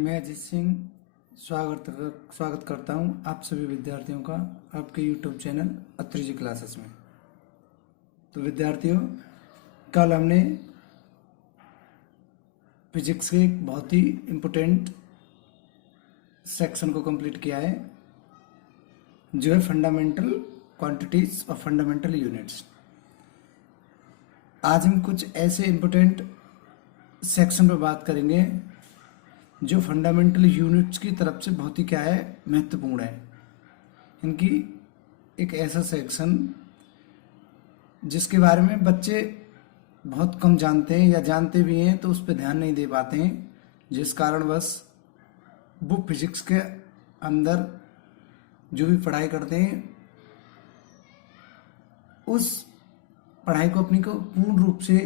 मैं अजीत सिंह स्वागत करता हूं आप सभी विद्यार्थियों का आपके YouTube चैनल अत्री जी क्लासेस में। तो विद्यार्थियों, कल हमने फिजिक्स के एक बहुत ही इम्पोर्टेंट सेक्शन को कंप्लीट किया है, जो है फंडामेंटल क्वांटिटीज और फंडामेंटल यूनिट्स। आज हम कुछ ऐसे इम्पोर्टेंट सेक्शन पर बात करेंगे जो फंडामेंटल यूनिट्स की तरफ से बहुत ही क्या है, महत्वपूर्ण है। इनकी एक ऐसा सेक्शन जिसके बारे में बच्चे बहुत कम जानते हैं, या जानते भी हैं तो उस पर ध्यान नहीं दे पाते हैं, जिस कारण बस वो फिजिक्स के अंदर जो भी पढ़ाई करते हैं उस पढ़ाई को अपनी को पूर्ण रूप से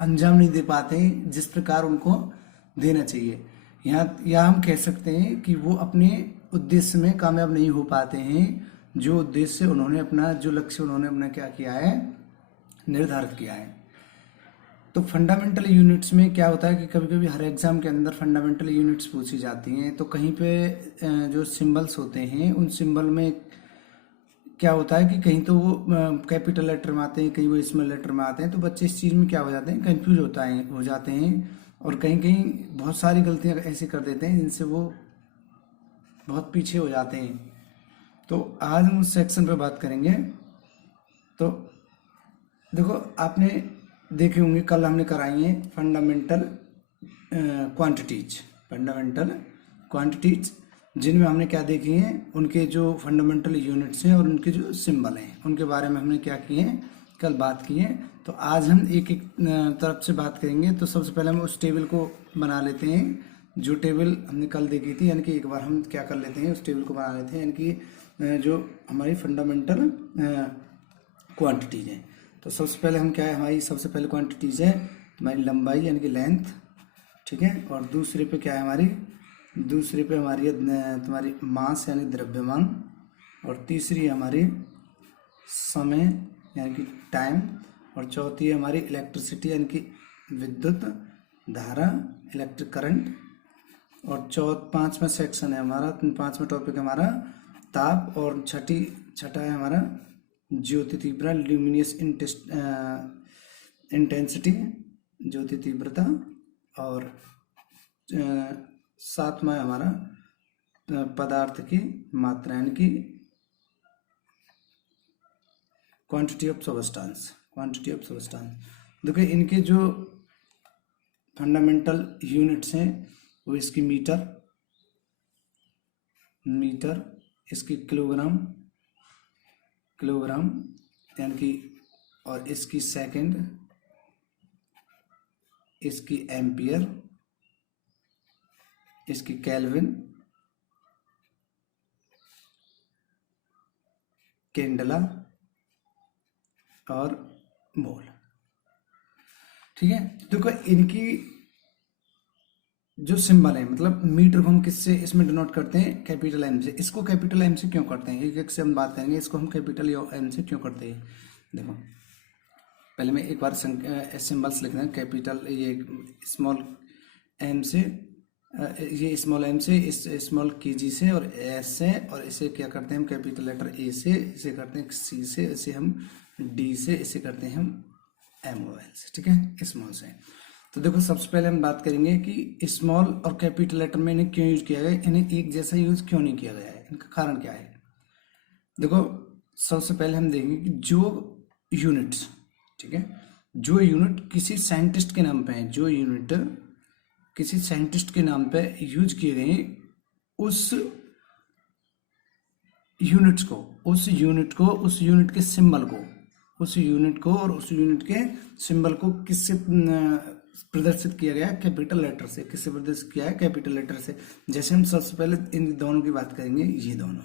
अंजाम नहीं दे पाते हैं जिस प्रकार उनको देना चाहिए। यहाँ हम कह सकते हैं कि वो अपने उद्देश्य में कामयाब नहीं हो पाते हैं, जो उद्देश्य उन्होंने अपना, जो लक्ष्य उन्होंने अपना क्या किया है, निर्धारित किया है। तो फंडामेंटल यूनिट्स में क्या होता है कि कभी कभी हर एग्जाम के अंदर फंडामेंटल यूनिट्स पूछी जाती हैं, तो कहीं पे जो सिंबल्स होते हैं उन सिंबल में क्या होता है कि कहीं तो वो कैपिटल लेटर में आते हैं, कहीं वो स्मॉल लेटर में आते हैं, तो बच्चे इस चीज़ में क्या हो जाते हैं, कंफ्यूज हो जाते हैं, और कहीं कहीं बहुत सारी गलतियां ऐसी कर देते हैं जिनसे वो बहुत पीछे हो जाते हैं। तो आज हम उस सेक्शन पे बात करेंगे। तो देखो, आपने देखे होंगे, कल हमने कराई है फंडामेंटल क्वांटिटीज, जिनमें हमने क्या देखी है, उनके जो फंडामेंटल यूनिट्स हैं और उनके जो सिंबल हैं उनके बारे में हमने क्या किए हैं, कल बात की है। तो आज हम एक एक तरफ से बात करेंगे। तो सबसे पहले हम उस टेबल को बना लेते हैं जो टेबल हमने कल देखी थी, यानी कि एक बार हम क्या कर लेते हैं, उस टेबल को बना लेते हैं, यानी कि जो हमारी फंडामेंटल क्वांटिटीज हैं। तो सबसे पहले हम क्या है, हमारी सबसे पहले क्वांटिटीज है हमारी लंबाई यानी कि लेंथ, ठीक है। और दूसरे पे क्या है हमारी, दूसरे पे हमारी है तुम्हारी मास यानी द्रव्यमान, और तीसरी है हमारी समय यानी कि टाइम, और चौथी है हमारी इलेक्ट्रिसिटी यानी कि विद्युत धारा, इलेक्ट्रिक करंट, और पांचवा सेक्शन है हमारा, पांचवा टॉपिक है हमारा ताप, और छठा है हमारा ज्योति तीव्रता, ल्यूमिनियस इंटेंसिटी, ज्योति तीव्रता, और सातवां है हमारा पदार्थ की मात्रा यानी कि क्वांटिटी ऑफ सब्सटेंस। देखिए, इनके जो फंडामेंटल यूनिट्स हैं वो इसकी मीटर, इसकी किलोग्राम यानी कि, और इसकी सेकंड, इसकी एम्पियर, इसकी केल्विन, केंडला और मोल, ठीक है। देखो, इनकी जो सिंबल है, मतलब मीटर को हम किससे इसमें डिनोट करते हैं, कैपिटल एम से। इसको कैपिटल एम से क्यों करते हैं, एक एक से हम बात करेंगे, इसको हम कैपिटल एम से क्यों करते हैं। देखो, पहले मैं एक बार सिंबल्स लिख रहे हैं। कैपिटल ये स्मॉल एम से, ये स्मॉल एम से, इस स्मॉल के जी से और एस से, और इसे क्या करते हैं हम कैपिटल लेटर ए से, इसे करते हैं सी से, इसे हम डी से, इसे करते हैं हम एम ओ एल से, ठीक है, स्मॉल से। तो देखो, सबसे पहले हम बात करेंगे कि स्मॉल और कैपिटल लेटर में इन्हें क्यों यूज किया गया, इन्हें एक जैसा यूज क्यों नहीं किया गया है, इनका कारण क्या है। देखो, सबसे पहले हम देखेंगे कि जो यूनिट्स, ठीक है, जो यूनिट किसी साइंटिस्ट के नाम पे है, जो यूनिट किसी साइंटिस्ट के नाम पे यूज किए गए, उस यूनिट के सिंबल को, उस यूनिट के सिंबल को किससे प्रदर्शित किया गया, कैपिटल लेटर से। किससे प्रदर्शित किया है, कैपिटल लेटर से। जैसे हम सबसे पहले इन दोनों की बात करेंगे, ये दोनों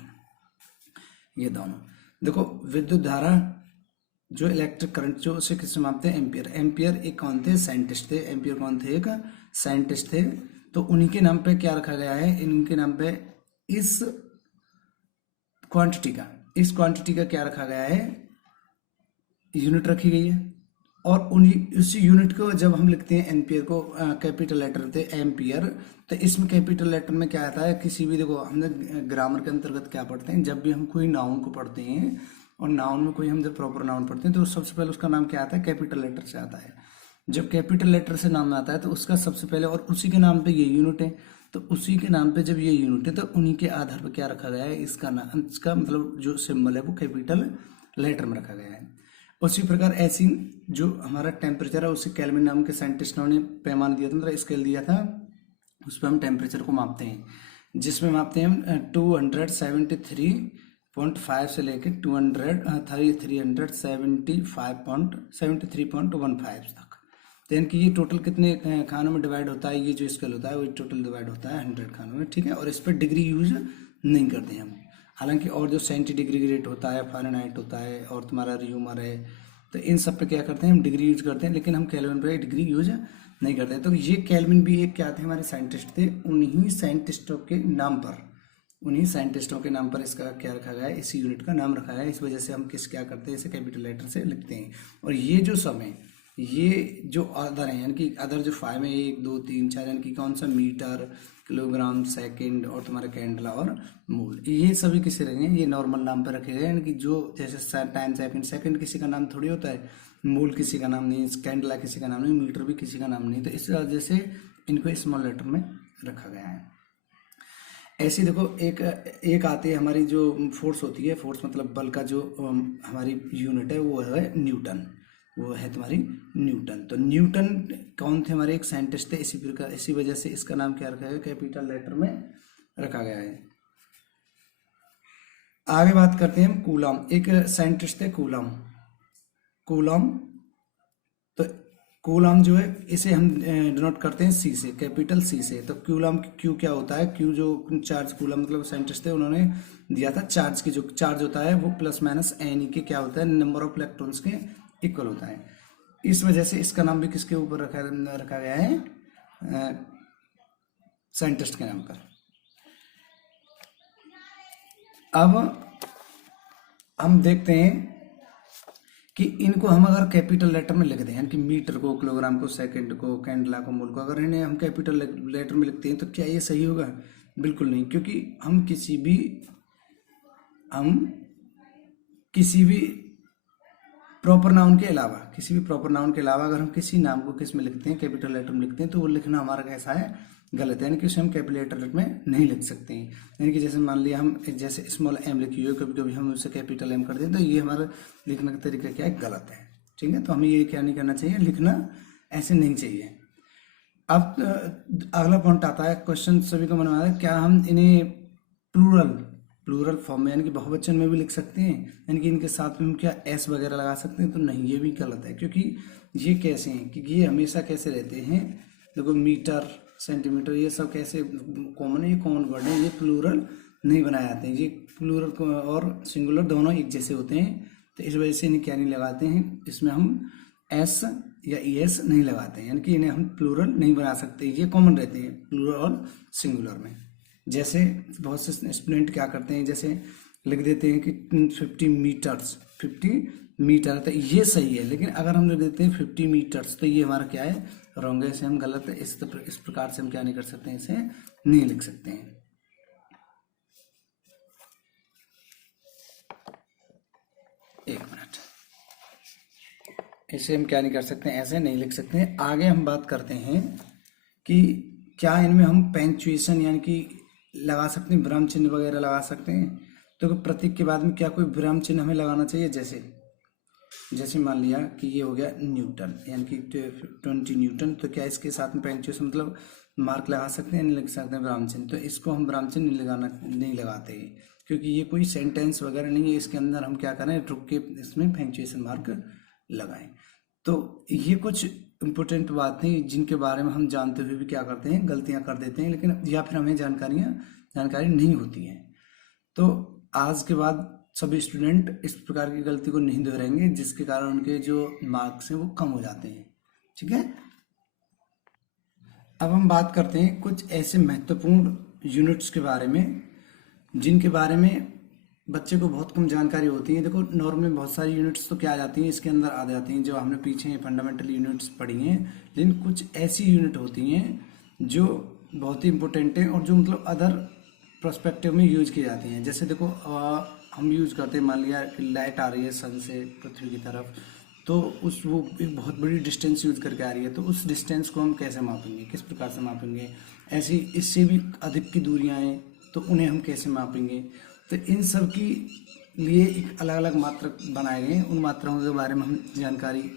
देखो, विद्युत धारा, जो इलेक्ट्रिक करंट, जो उसे किससे मापते हैं, एम्पियर एक कौन थे, साइंटिस्ट थे। एम्पियर कौन थे, एक साइंटिस्ट थे। तो उन्हीं के नाम पे क्या रखा गया है, इनके नाम पे इस क्वांटिटी का क्या रखा गया है, यूनिट रखी गई है। और उसी यूनिट को जब हम लिखते हैं एम्पियर को कैपिटल लेटर होते हैं एम्पियर, तो इसमें कैपिटल लेटर में क्या आता है, किसी भी, देखो हमने ग्रामर के अंतर्गत क्या पढ़ते हैं, जब भी हम कोई नाउन को पढ़ते हैं और नाउन में कोई हम जब प्रॉपर नाउन पढ़ते हैं तो सबसे पहले उसका नाम क्या आता है, कैपिटल लेटर से आता है। जब कैपिटल लेटर से नाम आता है तो उसका सबसे पहले, और उसी के नाम पे ये यूनिट है, तो उसी के नाम पे जब ये यूनिट है तो उन्हीं के आधार पर क्या रखा गया है, इसका नाम, इसका मतलब जो सिंबल है वो कैपिटल लेटर में रखा गया है। उसी प्रकार ऐसी जो हमारा टेम्परेचर है उसे केल्विन नाम के साइंटिस्टों ने पैमाना दिया था, मतलब स्केल दिया था, उस पर हम टेम्परेचर को मापते हैं, जिसमें मापते हैं हम 273.5 से लेकर 375.73.15 तक। तो यानी कि ये टोटल कितने खानों में डिवाइड होता है, ये जो स्केल होता है वो टोटल डिवाइड होता है 100 खानों में, ठीक है। और इस पर डिग्री यूज नहीं करते हम, हालांकि और जो सेंटीग्रेड होता है, फ़ारेनहाइट होता है, और तुम्हारा र्यूमर है, तो इन सब पे क्या करते हैं हम डिग्री यूज करते हैं, लेकिन हम केल्विन पे डिग्री यूज नहीं करते। तो ये केल्विन भी एक क्या थे, हमारे साइंटिस्ट थे, उन्हीं साइंटिस्टों के नाम पर इसका क्या रखा गया है, इस यूनिट का नाम रखा गया है। इस वजह से हम क्या करते हैं, इसे कैपिटल लेटर से लिखते हैं। और ये जो सम है, ये जो अदर है, यानी कि अदर जो 5 में 1 2 3 4, यानी कि कौन सा, मीटर, किलोग्राम, सेकंड और तुम्हारा कैंडला और मोल, ये सभी किसे रहेंगे, ये नॉर्मल नाम पे रखे गए। यानी कि जो जैसे टाइम सेकंड किसी का नाम थोड़ी होता है, मोल किसी का नाम नहीं, कैंडला किसी का नाम नहीं, मीटर भी किसी का नाम नहीं, तो इस वजह से इनको स्मॉल लेटर में रखा गया है। ऐसी देखो एक आती है हमारी जो फोर्स होती है, फोर्स मतलब बल का जो हमारी यूनिट है वो है न्यूटन, वो है तुम्हारी न्यूटन। तो न्यूटन कौन थे, हमारे एक साइंटिस्ट थे, इसी प्रकार इसी वजह से इसका नाम क्या रखा गया, कैपिटल लेटर में रखा गया है। आगे बात करते हैं हम कूलम, एक साइंटिस्ट थे कूलम। तो कूलम जो है इसे हम डिनोट करते हैं सी से, कैपिटल सी से। तो कूलम, क्यू क्या होता है, क्यू जो चार्ज, कूलम मतलब साइंटिस्ट थे, उन्होंने दिया था चार्ज की, जो चार्ज होता है वो प्लस माइनस एन के क्या होता है, नंबर ऑफ इलेक्ट्रॉन्स के इक्वल होता है। इस वजह से इसका नाम भी किसके ऊपर रखा गया है, साइंटिस्ट के नाम पर। अब हम देखते हैं कि इनको हम अगर कैपिटल लेटर में लिख दें, यानी कि मीटर को, किलोग्राम को, सेकंड को, कैंडला को, मोल को, अगर इन्हें हम कैपिटल लेटर में लिखते हैं तो क्या ये सही होगा, बिल्कुल नहीं। क्योंकि हम किसी भी प्रॉपर नाउन के अलावा अगर हम किसी नाम को किस में लिखते हैं, कैपिटल लेटर में लिखते हैं, तो वो लिखना हमारा कैसा है, गलत है। यानी कि उसे हम कैपिटल लेटर में नहीं लिख सकते हैं। यानी कि जैसे मान लिया हम जैसे स्मॉल एम लिखी हुई है, कभी कभी हम उसे कैपिटल एम कर दें, तो ये हमारा लिखने का तरीका क्या है, गलत है, ठीक है। तो हमें ये क्या नहीं करना चाहिए, लिखना ऐसे नहीं चाहिए। अब अगला पॉइंट आता है, क्वेश्चन सभी को मन में आ रहा है, क्या हम इन्हें प्लूरल फॉर्म में, यानी कि बहुवचन में भी लिख सकते हैं, यानी कि इनके साथ में हम क्या एस वगैरह लगा सकते हैं, तो नहीं, ये भी गलत है। क्योंकि ये कैसे हैं, क्योंकि ये हमेशा कैसे रहते हैं, देखो मीटर, सेंटीमीटर, ये सब कैसे कॉमन है, ये कॉमन वर्ड है, ये प्लूरल नहीं बनाए जाते हैं। ये प्लूरल और सिंगुलर दोनों एक जैसे होते हैं, तो इस वजह से इन्हें क्या नहीं लगाते हैं, इसमें हम एस या ई एस नहीं लगाते हैं, यानी कि इन्हें हम प्लूरल नहीं बना सकते, ये कॉमन रहते हैं प्लूरल और सिंगुलर में। जैसे बहुत से स्टूडेंट क्या करते हैं, जैसे लिख देते हैं कि 50 मीटर, तो ये सही है, लेकिन अगर हम लिख देते हैं 50 मीटर्स, तो ये हमारा क्या है, रॉन्ग है, इसे हम गलत है। इस प्रकार से हम क्या नहीं कर सकते हैं, इसे नहीं लिख सकते हैं। एक मिनट, इसे हम क्या नहीं कर सकते हैं, ऐसे नहीं लिख सकते हैं। आगे हम बात करते हैं कि क्या इनमें हम पंक्चुएशन यानी कि लगा सकते हैं, विराम चिन्ह वगैरह लगा सकते हैं। तो प्रतीक के बाद में क्या कोई विराम चिन्ह हमें लगाना चाहिए, जैसे मान लिया कि ये हो गया न्यूटन, यानी कि 20 न्यूटन, तो क्या इसके साथ में पंक्चुएशन मतलब मार्क लगा सकते हैं, नहीं लग सकते हैं विराम चिन्ह। तो इसको हम विराम चिन्ह नहीं लगाते हैं, क्योंकि ये कोई सेंटेंस वगैरह नहीं है, इसके अंदर हम क्या करें, रुक के इसमें पंक्चुएशन मार्क लगाएं। तो ये कुछ इम्पोर्टेंट बातें जिनके बारे में हम जानते हुए भी क्या करते हैं, गलतियां कर देते हैं, लेकिन या फिर हमें जानकारी नहीं होती है। तो आज के बाद सभी स्टूडेंट इस प्रकार की गलती को नहीं दोहराएंगे, जिसके कारण उनके जो मार्क्स हैं वो कम हो जाते हैं, ठीक है। अब हम बात करते हैं कुछ ऐसे महत्वपूर्ण यूनिट्स के बारे में, जिनके बारे में बच्चे को बहुत कम जानकारी होती है। देखो नॉर्मली बहुत सारी यूनिट्स तो क्या आ जाती हैं, इसके अंदर आ जाती हैं जो हमने पीछे फंडामेंटल यूनिट्स पढ़ी हैं, लेकिन कुछ ऐसी यूनिट होती हैं जो बहुत ही इंपॉर्टेंट है और जो मतलब अदर प्रोस्पेक्टिव में यूज की जाती हैं। जैसे देखो हम यूज करते हैं, मान लिया कि लाइट आ रही है सन से पृथ्वी की तरफ, तो वो एक बहुत बड़ी डिस्टेंस यूज करके आ रही है, तो उस डिस्टेंस को हम कैसे मापेंगे, किस प्रकार से मापेंगे। ऐसी इससे भी अधिक की दूरियां हैं तो उन्हें हम कैसे मापेंगे। तो इन सब की लिए एक अलग अलग मात्रक बनाए गए हैं, उन मात्राओं के बारे में हम जानकारी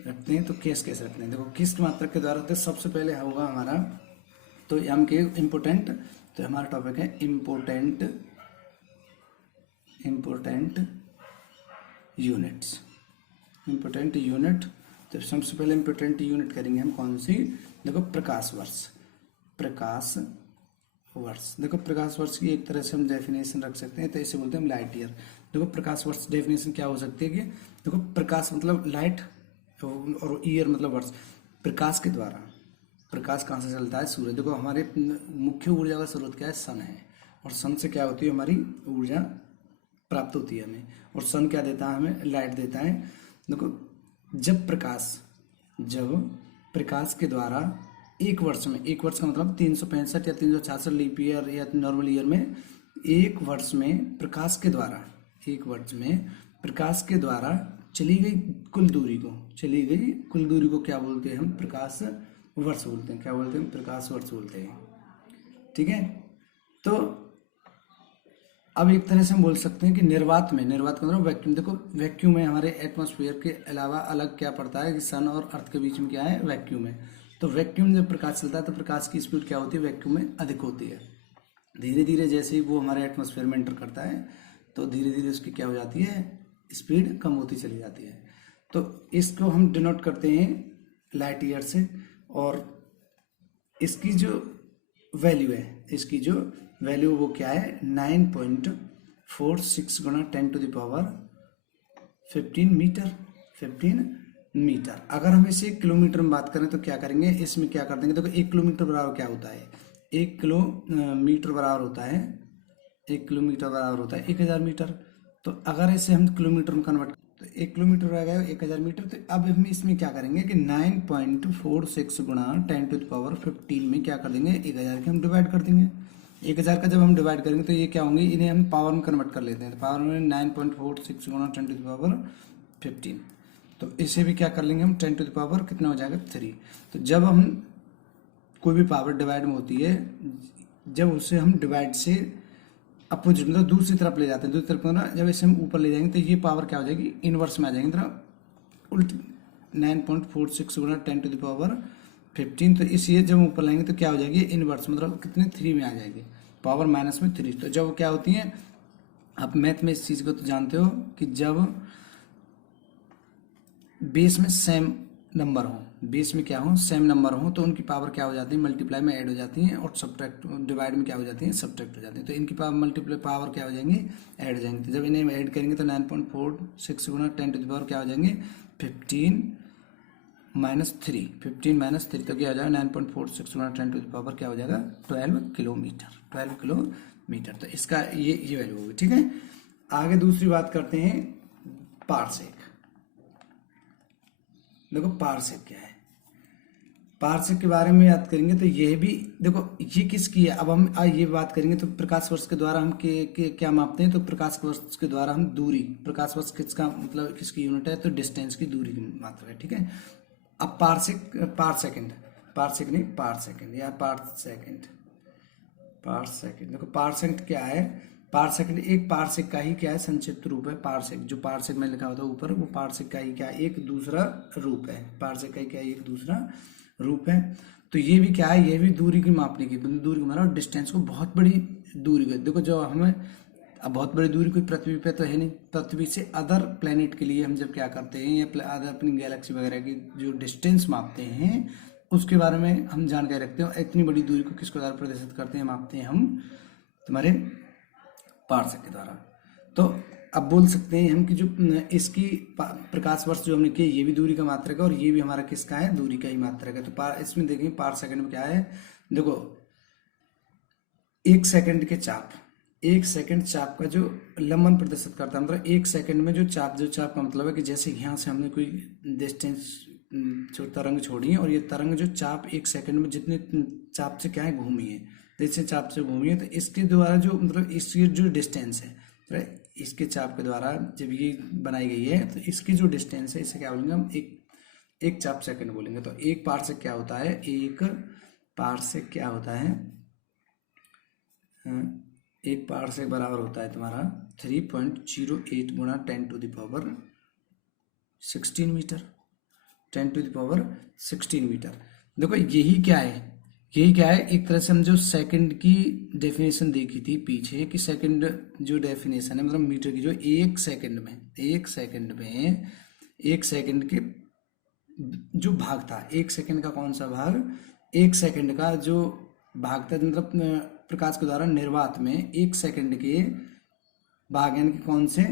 रखते हैं। तो कैसे रखते हैं, देखो किस मात्रक के द्वारा, तो सबसे पहले होगा हमारा, तो एम के इम्पोर्टेंट, तो हमारा टॉपिक है इम्पोर्टेंट यूनिट्स, इम्पोर्टेंट यूनिट। तो सबसे पहले इम्पोर्टेंट यूनिट करेंगे हम कौन सी, देखो प्रकाश वर्ष। देखो प्रकाश वर्ष की एक तरह से हम डेफिनेशन रख सकते हैं, तो इसे बोलते हैं लाइट ईयर। देखो प्रकाश वर्ष डेफिनेशन क्या हो सकती है कि देखो प्रकाश मतलब लाइट और ईयर मतलब वर्ष। प्रकाश के द्वारा, प्रकाश कहाँ से चलता है, सूर्य। देखो हमारे मुख्य ऊर्जा का स्रोत क्या है, सन है, और सन से क्या होती है, हमारी ऊर्जा प्राप्त होती है हमें। और सन क्या देता है, हमें लाइट देता है। देखो जब प्रकाश के द्वारा एक वर्ष का मतलब 365 या 366 लीप ईयर या नॉर्मल ईयर में, एक वर्ष में प्रकाश के द्वारा चली गई कुल दूरी को क्या बोलते हैं हम, प्रकाश वर्ष बोलते हैं। क्या बोलते हैं, प्रकाश वर्ष बोलते हैं। ठीक है, तो अब एक तरह से हम बोल सकते हैं कि निर्वात का मतलब वैक्यूम। देखो वैक्यूम में हमारे एटमॉस्फेयर के अलावा अलग क्या पड़ता है कि सन और अर्थ के बीच में क्या है, वैक्यूम है। तो वैक्यूम जब प्रकाश चलता है तो प्रकाश की स्पीड क्या होती है, वैक्यूम में अधिक होती है। धीरे धीरे जैसे ही वो हमारे एटमॉस्फेयर में एंटर करता है तो धीरे धीरे उसकी क्या हो जाती है, स्पीड कम होती चली जाती है। तो इसको हम डिनोट करते हैं लाइट ईयर से। और इसकी जो वैल्यू वो क्या है, 9.46 गुना 10⁻15 मीटर। अगर हम इसे किलोमीटर में बात करें तो क्या करेंगे, इसमें क्या कर देंगे, देखो 1 किलोमीटर बराबर क्या होता है, 1 किलोमीटर बराबर होता है 1000 मीटर। तो अगर इसे हम किलोमीटर में कन्वर्ट, तो 1 किलोमीटर रह गया 1000 मीटर। तो अब हम इसमें क्या करेंगे कि 9.46 गुणा 10⁻15 में क्या कर देंगे, 1000 के हम डिवाइड कर देंगे। 1000 का जब हम डिवाइड करेंगे तो ये क्या होंगे, इन्हें हम पावर में कन्वर्ट कर लेते हैं। तो पावर में 9.46 गुणा 10⁻15, तो इसे भी क्या कर लेंगे हम 10 कितना हो जाएगा 3। तो जब हम कोई भी पावर डिवाइड में होती है, जब उसे हम डिवाइड से अपोजिट मतलब दूसरी तरफ ले जाते हैं, दूसरी तरफ ना जब इसे हम ऊपर ले जाएंगे तो ये पावर क्या हो जाएगी, इनवर्स में आ जाएंगे, तो उल्टी 9.46 गुणा 10⁻15। तो इसलिए जब ऊपर लाएंगे तो क्या हो जाएगी, इनवर्स मतलब कितने 3 में आ जाएगी, पावर माइनस में 3। तो जब क्या होती है, आप मैथ में इस चीज़ को तो जानते हो कि जब बेस में सेम नंबर हो, बेस में क्या हो, सेम नंबर हो, तो उनकी पावर क्या हो जाती है, मल्टीप्लाई में ऐड हो जाती है, और सब्ट्रैक्ट डिवाइड में क्या हो जाती है, सब्ट्रैक्ट हो जाती है। तो इनकी पावर मल्टीप्लाई पावर क्या हो जाएंगी, ऐड हो जाएंगे। तो जब इन्हें ऐड करेंगे तो 9.46 गुणा 10⁻15 क्या हो जाएंगे 15 - 3। तो क्या हो जाएगा 9.46 गुणा 10⁻15 क्या हो जाएगा 12 किलोमीटर। तो इसका ये वैल्यू होगी। ठीक है, आगे दूसरी बात करते हैं, पारसेक। देखो पारसेक क्या है, पारसेक के बारे में याद करेंगे तो यह भी देखो ये किसकी है। अब हम ये बात करेंगे तो प्रकाश वर्ष के द्वारा हम क्या मापते हैं, तो प्रकाश वर्ष के द्वारा हम दूरी, प्रकाश वर्ष किसका मतलब किसकी यूनिट है, तो डिस्टेंस की दूरी की मात्रा है। ठीक है, अब पार सेकंड देखो पारसेक क्या है, पारसेक एक पारसेक का ही क्या है, संक्षिप्त रूप है। पारसेक जो पारसेक में लिखा होता है ऊपर, वो पारसेक का ही क्या है, एक दूसरा रूप है। पारसेक का ही क्या है, एक दूसरा रूप है। तो ये भी क्या है, ये भी दूरी की मापने की, दूरी को माना डिस्टेंस को, बहुत बड़ी दूरी को। देखो जो हमें अब बहुत बड़ी दूरी कोई पृथ्वी पे तो है नहीं, पृथ्वी से अदर प्लेनेट के लिए हम जब क्या करते हैं, या अदर अपनी गैलेक्सी वगैरह की जो डिस्टेंस मापते हैं उसके बारे में हम जानकारी रखते हैं। इतनी बड़ी दूरी को किसके द्वारा प्रदर्शित करते हैं, मापते हैं हम तुम्हारे पारसेक के द्वारा। तो अब बोल सकते हैं हम कि जो इसकी प्रकाश वर्ष जो हमने किया, ये भी दूरी का मात्रक है, और ये भी हमारा किसका है, दूरी का ही मात्रक है। तो इसमें देखेंगे पार सेकंड में क्या है, देखो 1 सेकंड के चाप, 1 सेकंड चाप का जो लंबन प्रदर्शित करता है, मतलब 1 सेकंड में जो चाप का मतलब है कि जैसे यहाँ से हमने कोई डिस्टेंस जो तरंग छोड़ी है और ये तरंग जो चाप 1 सेकंड में जितने चाप से क्या है घूमी है, जैसे चाप से घूमी है, तो इसके द्वारा जो मतलब इसकी जो डिस्टेंस है, तो इसके चाप के द्वारा जब ये बनाई गई है तो इसकी जो डिस्टेंस है इसे क्या बोलेंगे हम, एक चाप सेकंड बोलेंगे। तो एक पार्सेक क्या होता है, एक पार्सेक क्या होता है, एक पार्सेक बराबर होता है तुम्हारा 3.08 गुणा 10⁻16 मीटर, 10⁻16 मीटर। देखो यही क्या है, एक तरह से हम जो सेकंड की डेफिनेशन देखी थी पीछे कि सेकंड जो डेफिनेशन है मतलब मीटर की, जो एक सेकंड के जो भाग था, एक सेकंड का कौन सा भाग, एक सेकंड का जो भाग था मतलब प्रकाश के द्वारा निर्वात में एक सेकंड के भाग यानी कि कौन से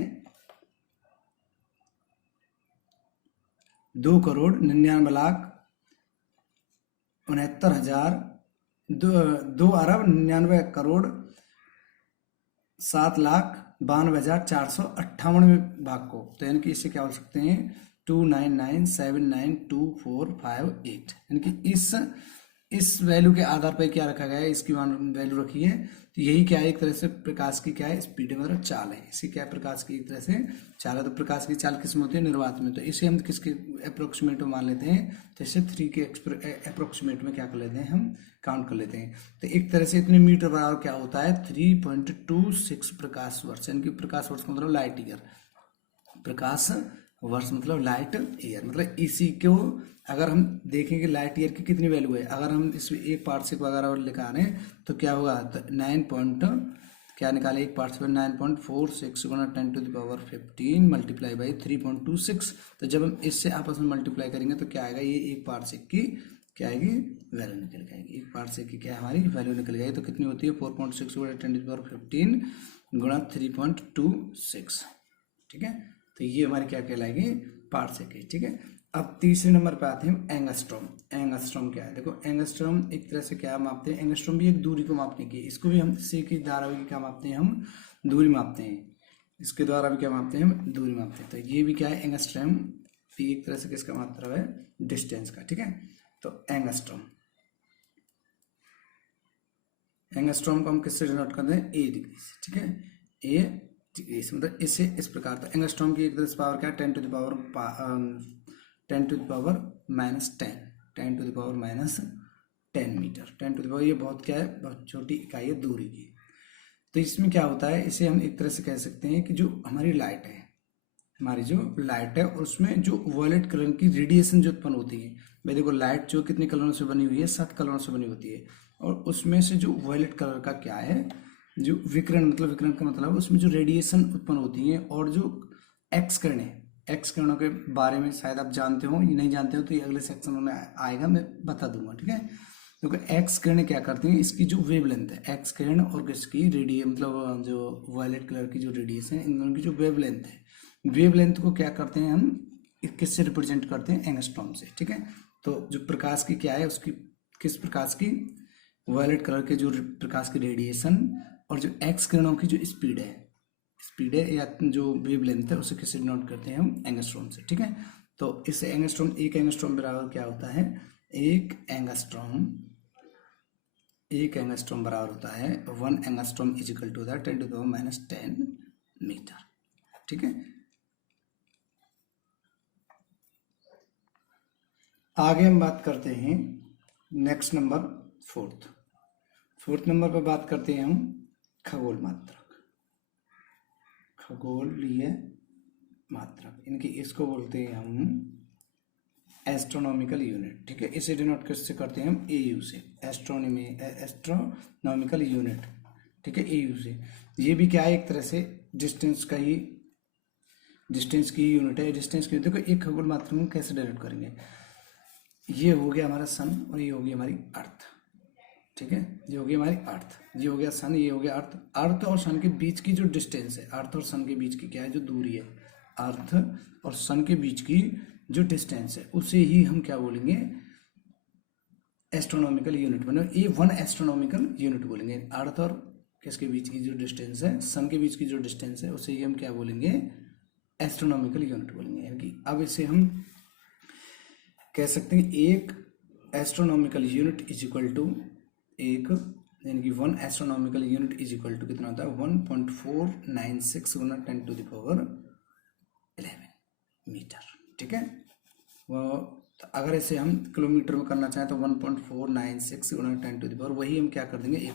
2,99,792,7,92,458 भाग को, तो यानी कि इसे क्या बोल सकते हैं 299,792,458, यानी कि इस वैल्यू के आधार पर क्या रखा गया है, इसकी वैल्यू रखी है। तो यही क्या है, एक तरह से प्रकाश की क्या है स्पीड है, मतलब चाल है, इसी क्या है प्रकाश की एक तरह से चाल है। तो प्रकाश की चाल किस में होती है, निर्वात में, तो इसे हम किसके अप्रोक्सीमेट में मान लेते हैं, तो इसे 3 के अप्रोक्सीमेट में क्या कर लेते हैं, हम काउंट कर लेते हैं। तो एक तरह से इतने मीटर बराबर क्या होता है 3.26 प्रकाश वर्ष, यानी कि प्रकाश वर्ष मतलब लाइट ईयर, प्रकाश वर्ष मतलब लाइट ईयर, मतलब इसी को अगर हम देखेंगे लाइट ईयर की कितनी वैल्यू है, अगर हम इसमें एक पार्सेक वगैरह लिखा रहे हैं तो क्या होगा, तो 9 पॉइंट क्या निकाले, एक पार्सेक 9.46 गुणा 10⁻15 मल्टीप्लाई बाई 3.26। तो जब हम इससे आपस में मल्टीप्लाई करेंगे तो क्या आएगा, ये एक पार्सेक की क्या आएगी वैल्यू निकल जाएगी, एक पार्सेक की क्या हमारी वैल्यू निकल जाएगी। तो कितनी होती है 4.6 गुणा 10⁻15 गुणा 3.26, ठीक है। तो ये हमारी क्या कहलाएगी पार्सेक है, ठीक है। अब तीसरे नंबर पे आते हैं एंगस्ट्रॉम। एंगस्ट्रॉम क्या है, देखो एंगस्ट्रॉम एक तरह से क्या मापते हैं, एंगस्ट्रॉम भी एक दूरी को मापने की, इसको भी हम सी की धारावी की क्या मापते हैं, हम दूरी मापते हैं, इसके द्वारा भी क्या मापते हैं, हम दूरी मापते हैं। तो ये भी क्या है एंगस्ट्रॉम भी एक तरह से किसका मात्रा है, डिस्टेंस का, ठीक है। तो एंगस्ट्रॉम को हम किससे डिनोट करते हैं, ए डिग्री से, ठीक है, ए डिग्री से, मतलब इसे इस प्रकार। तो एंगस्ट्रॉम की एक तरह से पावर क्या है 10 to the power -10 metre, 10 to the power, ये बहुत क्या है, बहुत छोटी इकाई है दूरी की। तो इसमें क्या होता है, इसे हम एक तरह से कह सकते हैं कि जो हमारी लाइट है, और उसमें जो वॉयलेट कलर की रेडिएशन जो उत्पन्न होती है, भाई देखो लाइट जो कितने कलरों से बनी हुई है, 7 कलरों से बनी होती है, और उसमें से जो वॉयलेट कलर का क्या है, जो विकिरण का मतलब उसमें जो रेडिएशन उत्पन्न होती है, और जो एक्स किरणों के बारे में शायद आप जानते हो, ये नहीं जानते हो तो ये अगले सेक्शन में आएगा, मैं बता दूंगा, ठीक है। क्योंकि एक्स किरण क्या करती हैं, इसकी जो वेवलेंथ है, एक्स किरण और इसकी मतलब जो वायलेट कलर की जो रेडिएशन है, इन दोनों की जो वेवलेंथ को क्या करते हैं हम, किससे रिप्रेजेंट करते हैं, एंगस्ट्रॉम से, ठीक है। तो जो प्रकाश की क्या है, उसकी किस प्रकाश की, वायलेट कलर के जो प्रकाश की रेडिएशन, और जो एक्स किरणों की जो स्पीड है या जो वेवलेंथ है, उसे किससे डिनोट करते हैं हम, एंगस्ट्रॉम से, ठीक है। तो इससे एक एंगस्ट्रॉम बराबर क्या होता है, एक एंगस्ट्रॉम बराबर होता है 1 angstrom is equal to 10 to the power -10 metre, ठीक है। आगे हम बात करते हैं नेक्स्ट नंबर फोर्थ नंबर पर बात करते हैं हम खगोल मात्रक, खगोलीय मात्रक, इनकी इसको बोलते हैं हम एस्ट्रोनॉमिकल यूनिट, ठीक है। इसे डिनोट किससे करते हैं हम, एयू से, एस्ट्रोनॉमिकल यूनिट, ठीक है, एयू से। ये भी क्या है, एक तरह से डिस्टेंस की यूनिट है, डिस्टेंस की। देखो एक खगोल मात्रक में कैसे डिनोट करेंगे, ये हो गया हमारा सन और ये हो गई हमारी अर्थ, ठीक है, ये हो गई हमारी अर्थ, ये हो गया सन, ये हो गया अर्थ। अर्थ और सन के बीच की जो डिस्टेंस है, अर्थ और सन के बीच की क्या है, जो दूरी है, अर्थ और सन के बीच की जो डिस्टेंस है, उसे ही हम क्या बोलेंगे, एस्ट्रोनॉमिकल यूनिट, मतलब ये 1 एस्ट्रोनॉमिकल यूनिट बोलेंगे। अर्थ और किसके बीच की जो डिस्टेंस है, सन के बीच की जो डिस्टेंस है उसे ही हम क्या बोलेंगे, एस्ट्रोनॉमिकल यूनिट बोलेंगे। यानी कि अब इसे हम कह सकते हैं एक astronomical unit is equal to एक, यानी कि 1 astronomical unit is equal to कितना होता है 1.496 गुना 10 टू द पावर 11 मीटर। ठीक है, वो तो अगर इसे हम किलोमीटर में करना चाहें तो 1.496 गुना 10 टू द पावर, वही हम क्या कर देंगे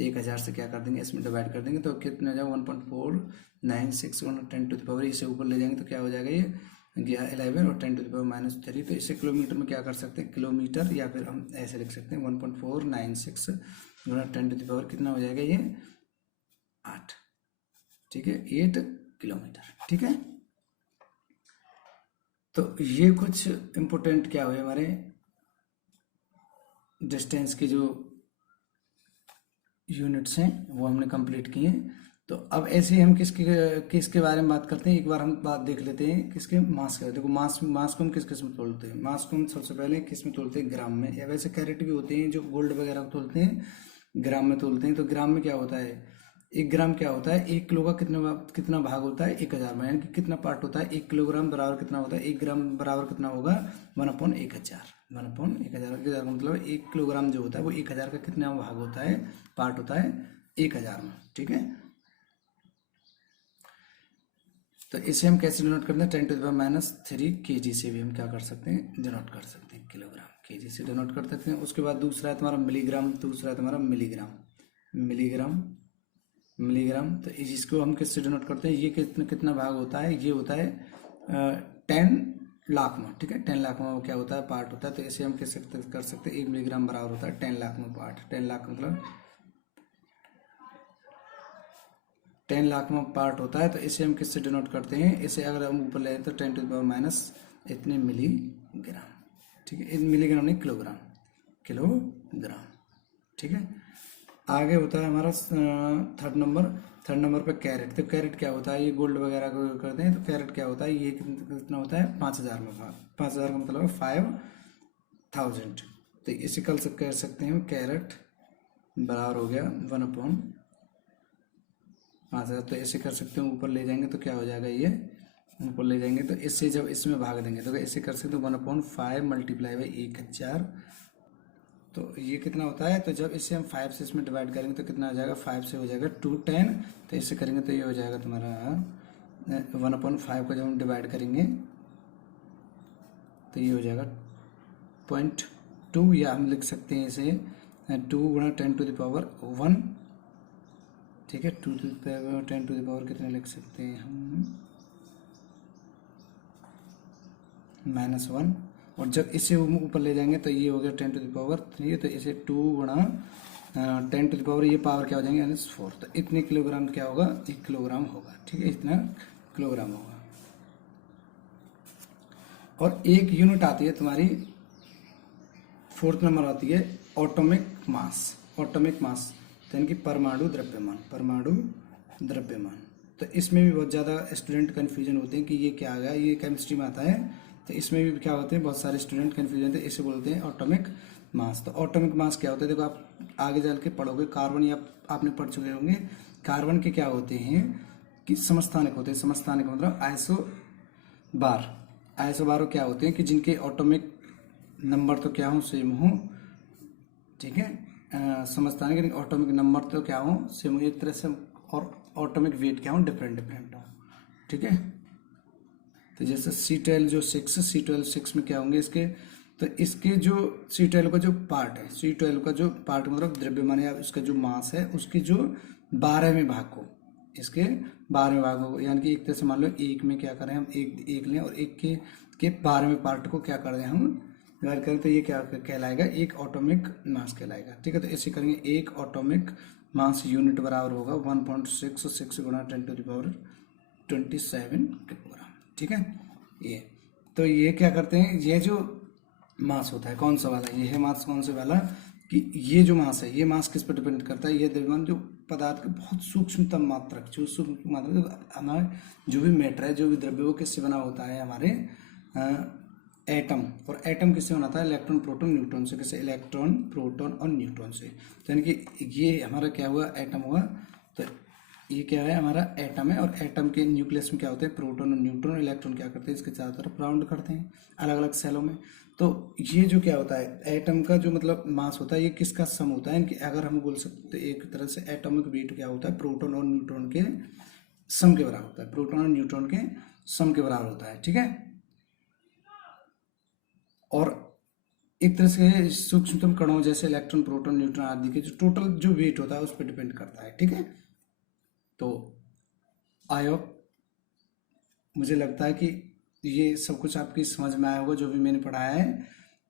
1000 से क्या कर देंगे इसमें डिवाइड कर देंगे, तो कितना हो जाएगा 1.496 गुना 10 टू द पावर, इसे ऊपर ले जाएंगे तो क्या हो जाएगा ये 11 और 10 टू द पावर -3। तो इसे किलोमीटर में क्या कर सकते हैं किलोमीटर, या फिर हम ऐसे लिख सकते हैं 1.496 गुना 10 टू द पावर कितना हो जाएगा ये 8। ठीक है, 8 किलोमीटर। ठीक है, तो ये कुछ इम्पोर्टेंट क्या हुए हमारे डिस्टेंस के जो यूनिट्स हैं वो हमने कंप्लीट किए। तो अब ऐसे ही हम किसके बारे में बात करते हैं, एक बार हम बात देख लेते हैं किसके, मास के। देखो मास को हम किस में तोलते हैं, मास को हम सबसे पहले किस में तोलते हैं, ग्राम में, या वैसे कैरेट भी होते हैं जो गोल्ड वगैरह को तोलते हैं ग्राम में तोलते हैं। तो ग्राम में क्या होता है, 1 ग्राम क्या होता है, 1 किलो का कितना भाग होता है 1000 में, यानी कि कितना पार्ट होता है 1 किलोग्राम बराबर कितना होता है 1 ग्राम बराबर कितना होगा 1/1000। 1/1000 मतलब 1 किलोग्राम जो होता है वो 1000 का कितना भाग होता है, पार्ट होता है 1000 में। ठीक है, तो इसे हम कैसे डिनोट करते हैं 10 टू द पावर -3 kg से भी हम क्या कर सकते हैं डिनोट कर सकते हैं, किलोग्राम kg से डिनोट कर सकते हैं। उसके बाद दूसरा है तुम्हारा मिलीग्राम, दूसरा है तुम्हारा मिलीग्राम। तो इसको हम किससे डिनोट करते हैं, ये कितना भाग होता है, ये होता है 10 लाख में। ठीक है, 10 लाख में क्या होता है पार्ट होता है, तो इसे हम कैसे कर सकते हैं 1 मिलीग्राम बराबर होता है 10 लाख में पार्ट। 10 लाख मतलब 10 लाख में पार्ट होता है, तो इसे हम किससे डिनोट करते हैं, इसे अगर हम ऊपर ले तो 10 टू द पावर माइनस इतने मिलीग्राम। ठीक है, मिलीग्राम नहीं किलोग्राम। ठीक है, आगे होता है हमारा थर्ड नंबर पे कैरेट। तो कैरेट क्या होता है, ये गोल्ड वगैरह को करते हैं, तो कैरेट क्या होता है, ये कितना होता है 5000 में भाग, 5000 का मतलब है 5000। तो इसे कल से कह सकते हैं कैरेट बराबर हो गया 1/5000। तो ऐसे कर सकते हैं, ऊपर ले जाएंगे तो क्या हो जाएगा, ये ऊपर ले जाएंगे तो इससे जब इसमें भाग देंगे तो ऐसे कर सकते हैं 1/5 मल्टीप्लाई बाई 1000। तो ये कितना होता है, तो जब इसे हम 5 से इसमें डिवाइड करेंगे तो कितना हो जाएगा 5 से हो जाएगा 210। तो इससे करेंगे तो ये हो जाएगा तुम्हारा 1/5 को जब हम डिवाइड करेंगे तो ये हो जाएगा 0.2, या हम लिख सकते हैं इसे 2 गुणा 10 टू द पावर 1। ठीक है, 2 to the power 10 to the power कितने लिख सकते हैं हम -1। और जब इसे ऊपर ले जाएंगे तो ये हो गया 10 टू द पावर 3। तो इसे 2 गुणा 10 टू द पावर, ये पावर क्या हो जाएंगे -4। तो इतने किलोग्राम क्या होगा 1 किलोग्राम होगा। ठीक है, इतना किलोग्राम होगा। और एक यूनिट आती है तुम्हारी 4th नंबर आती है एटॉमिक मास। तो यानी कि परमाणु द्रव्यमान। तो इसमें भी बहुत ज़्यादा स्टूडेंट कन्फ्यूजन होते हैं कि ये क्या आ गया, ये केमिस्ट्री में आता है, तो इसमें भी क्या होते हैं बहुत सारे स्टूडेंट कन्फ्यूजन होते हैं, इसे बोलते हैं एटॉमिक मास। तो एटॉमिक मास क्या होता है, देखो आप आगे चल के पढ़ोगे, कार्बन या आपने पढ़ चुके होंगे, कार्बन के क्या होते हैं कि समस्थानिक होते हैं। समस्थानिक मतलब आइसोबार क्या होते हैं कि जिनके एटॉमिक नंबर तो क्या हो सेम हो। ठीक है, समस्थानिक एटॉमिक नंबर तो क्या हो सेम एक तरह से, और एटॉमिक वेट क्या हो डिफरेंट हो। ठीक है, तो जैसे C12 में क्या होंगे इसके, तो इसके जो C12 का जो पार्ट है, C12 का जो पार्ट मतलब द्रव्यमान या उसका जो मास है उसके जो 12वें भाग को, इसके 12वें भाग को, यानी कि एक तरह से मान लो एक में क्या करें हम एक लें और एक के 12वें पार्ट को क्या कर दें हम डिवाइड करें, तो ये क्या कहलाएगा एक एटॉमिक मास कहलाएगा। ठीक है, तो ऐसे करेंगे एक एटॉमिक मास यूनिट बराबर होगा 1.66 गुणा 10 टू द पावर 27 किलोग्राम। ठीक है, ये तो ये क्या करते हैं, ये जो मास होता है कौन सा वाला, ये है मास कौन से वाला कि ये जो मास है, ये मास किस पर डिपेंड करता है, ये द्रव्यमान जो पदार्थ के बहुत सूक्ष्मतम मात्रक, जो सूक्ष्म मात्रक हमारे जो भी मैटर है, जो भी द्रव्य वो किससे बना होता है हमारे एटम, और एटम किससे बनाता है? इलेक्ट्रॉन प्रोटॉन न्यूट्रॉन से। कैसे? इलेक्ट्रॉन प्रोटॉन और न्यूट्रॉन से। तो यानी कि ये हमारा क्या हुआ? एटम हुआ। तो ये क्या है? हमारा एटम है, और एटम के न्यूक्लियस में क्या होते हैं? प्रोटॉन और न्यूट्रॉन। इलेक्ट्रॉन क्या करते हैं? इसके चारों तरफ राउंड करते हैं अलग अलग सेलों में। तो ये जो क्या होता है, एटम का जो मतलब मास होता है, ये किसका सम होता है? इनकी अगर हम बोल सकते एक तरह से एटॉमिक वेट क्या होता है? प्रोटॉन और न्यूट्रॉन के सम के बराबर होता है। प्रोटॉन और न्यूट्रॉन के सम के बराबर होता है, ठीक है। और एक तरह से सूक्ष्मतम कणों जैसे इलेक्ट्रॉन प्रोटॉन न्यूट्रॉन आदि के जो टोटल जो वेट होता है उस पर डिपेंड करता है, ठीक है। तो आई होप, मुझे लगता है कि ये सब कुछ आपकी समझ में आया होगा जो भी मैंने पढ़ाया है।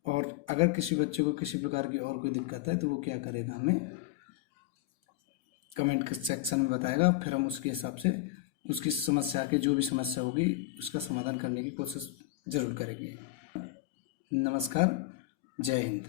और अगर किसी बच्चे को किसी प्रकार की और कोई दिक्कत है तो वो क्या करेगा, हमें कमेंट सेक्शन में बताएगा, फिर हम उसके हिसाब से उसकी समस्या के जो भी समस्या होगी उसका समाधान करने की कोशिश जरूर करेंगे। नमस्कार, जय हिंद।